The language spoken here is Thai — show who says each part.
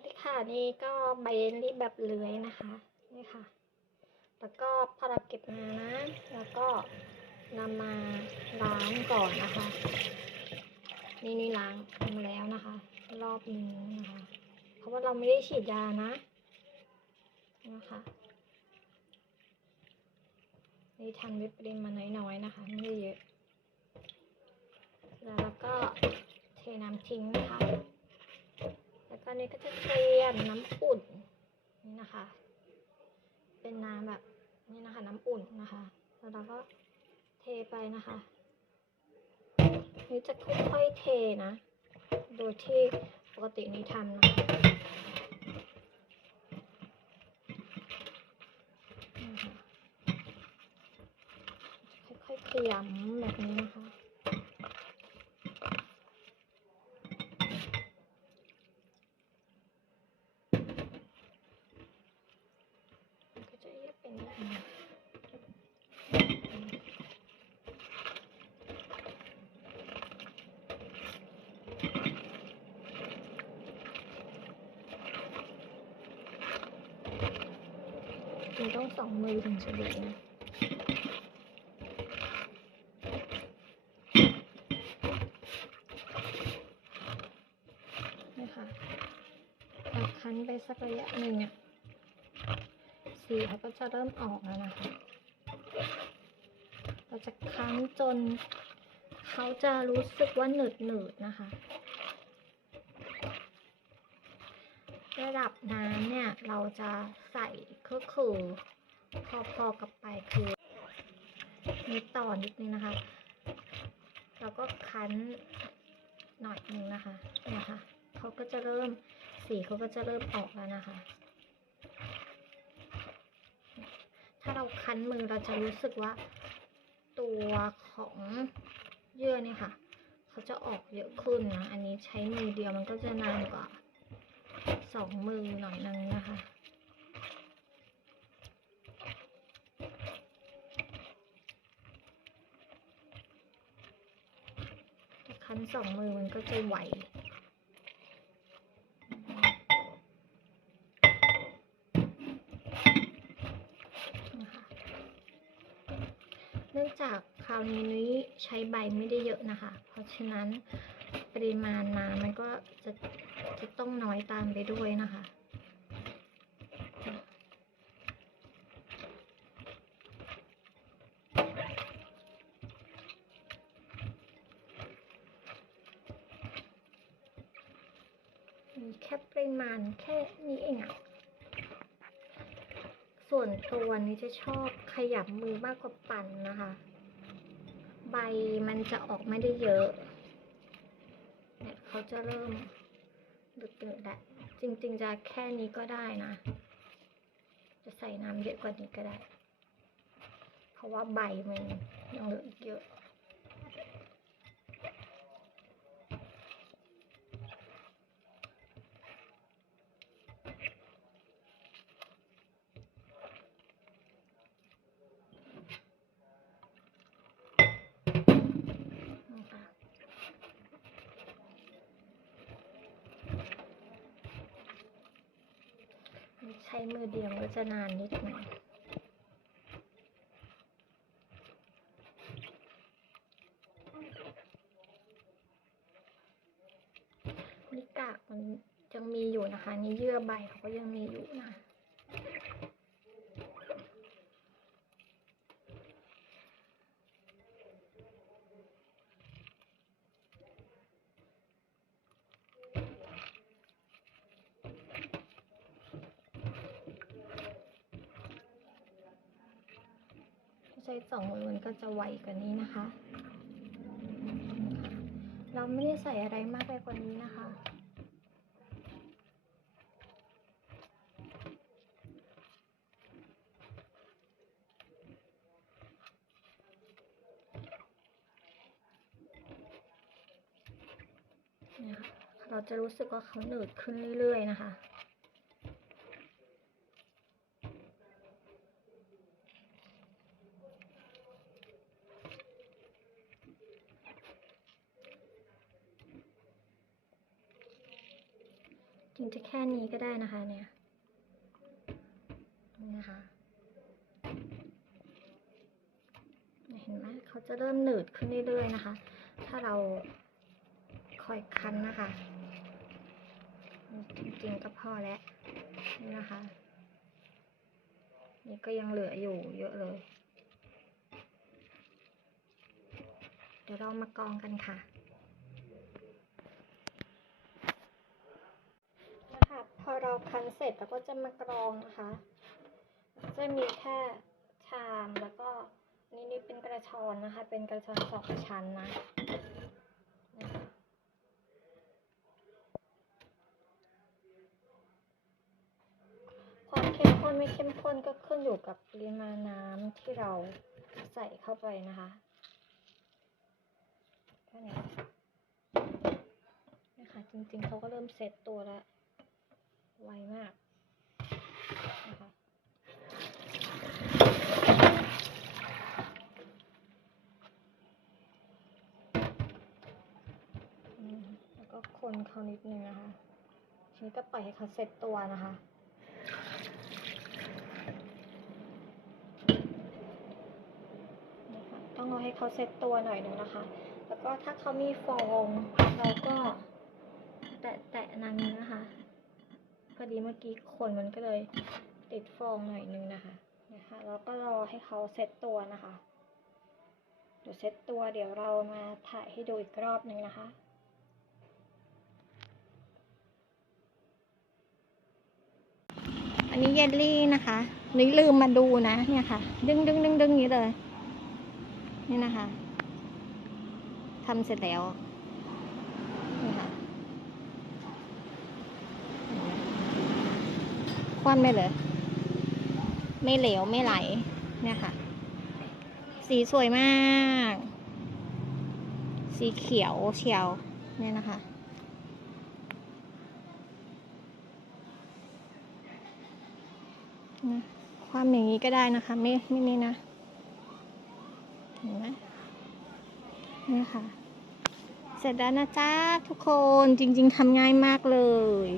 Speaker 1: วัสดีค่ะนี่ก็ใบรีบแบบเลื้อยนะคะนี่ค่ะ แล้วก็พอเราเก็บมานะแล้วก็นำมาล้างก่อนนะคะ นี่นี่ล้างมาแล้วนะคะ รอบนึงนะคะ เพราะว่าเราไม่ได้ฉีดยานะนะคะนี่ทำด้วยปริมาณน้อยๆนะคะ ไม่ได้เยอะ แล้วก็เทน้ำทิ้งนะคะ นี่ก็จะเตรียมน้ำอุ่นนี่นะคะ เป็นน้ำแบบนี่นะคะ น้ำอุ่นนะคะ แล้วเราก็เทไปนะคะนี่จะค่อยๆเทนะ โดยที่ปกตินี้ทำนะคะนี่ค่ะค่อยๆขยำแบบนี้นะคะ ก็จะเรียกเป็นแบบนี้ มันต้องสองมือถึงจะดีนะนี่ค่ะเราคั้นไปสักระยะหนึ่งอะสีเขาก็จะเริ่มออกแล้วนะคะ เราจะคั้นจนเขาจะรู้สึกว่าหนืดหนืดนะคะ ระดับน้ำเนี่ย เราจะใส่ก็คือพอๆกับไปคือนิดต่อนิดนึงนะคะเราก็คั้นหน่อยนึงนะคะเนี่ยค่ะเขาก็จะเริ่มสีเขาก็จะเริ่มออกแล้วนะคะ ถ้าเราคั้นมือเราจะรู้สึกว่า ตัวของเยื่อเนี่ยค่ะ เขาจะออกเยอะขึ้นนะ อันนี้ใช้มือเดียวมันก็จะนานกว่า สองมือหน่อยนึงนะคะ คั้นสองมือมันก็จะไหวนะคะเนื่องจากคราวนี้นุ้ยใช้ใบไม่ได้เยอะนะคะ เพราะฉะนั้น ปริมาณน้ำมันก็จะจะต้องน้อยตามไปด้วยนะคะมีแค่ปริมาณแค่นี้เองอะส่วนตัวนี้จะชอบขยับมือมากกว่าปั่นนะคะ ใบมันจะออกไม่ได้เยอะ เขาจะเริ่มดึกๆแล้วจริง ๆ จะแค่นี้ก็ได้นะ จะใส่น้ำเยอะกว่านี้ก็ได้ เพราะว่าใบมันยังเหลืออีกเยอะ ใช้มือเดียวก็จะนานนิดหน่อยนี่กากมันยังมีอยู่นะคะ นี่เยื่อใบเขาก็ยังมีอยู่นะ ช้สองมือมันก็จะไวกว่านี้นะคะ เราไม่ได้ใส่อะไรมากไปกว่านี้นะคะเนี่ยค่ะเราจะรู้สึกว่าเขาหนืดขึ้นเรื่อยๆนะคะ จริงจะแค่นี้ก็ได้นะคะเนี่ยนี่นะคะเห็นไหมเขาจะเริ่มหนืดขึ้นเรื่อยๆนะคะ ถ้าเราคอยคั้นนะคะจริงๆก็พอแล้วนี่นะคะ นี่ก็ยังเหลืออยู่เยอะเลย เดี๋ยวเรามากองกันค่ะพอ เสร็จเราก็จะมากรองนะคะ จะมีแค่ชามแล้วก็นี่นี่เป็นกระชอนนะคะ เป็นกระชอนสองชั้นนะคะความเข้มข้นไม่เข้มข้นก็ขึ้นอยู่กับปริมาณน้ำที่เราใส่เข้าไปนะคะแค่นี้นะคะจริงๆเขาก็เริ่มเซตตัวแล้ว ไวมากนะคะแล้วก็คนเขานิดนึงนะคะทีนี้ก็ปล่อยให้เขาเซ็ตตัวนะคะต้องรอให้เขาเซ็ตตัวหน่อยหนึงนะคะ แล้วก็ถ้าเขามีฟองเราก็แตะแตะๆนางนี้นะคะ พอดีเมื่อกี้คนมันก็เลยติดฟองหน่อยนึงนะคะนะคะแล้วก็รอให้เขาเซ็ตตัวนะคะ เดี๋ยวเซ็ตตัวเดี๋ยวเรามาถ่ายให้ดูอีกรอบนึงนะคะอันนี้เยลลี่นะคะ นุ้ยลืมมาดูนะ เนี่ยค่ะ ดึงดึงดึงดึงอย่างนี้เลย นี่นะคะ ทำเสร็จแล้ว นี่ค่ะค ว่ำได้เลย ไม่เหลวไม่ไหล เนี่ยค่ะ สีสวยมาก สีเขียวเชียวเนี่ยนะคะนะความอย่างนี้ก็ได้นะคะ ไม่ไม่นี่นะ เห็นไหมนี่ค่ะ เสร็จแล้วนะจ๊ะทุกคนจริง ๆทำง่ายมากเลย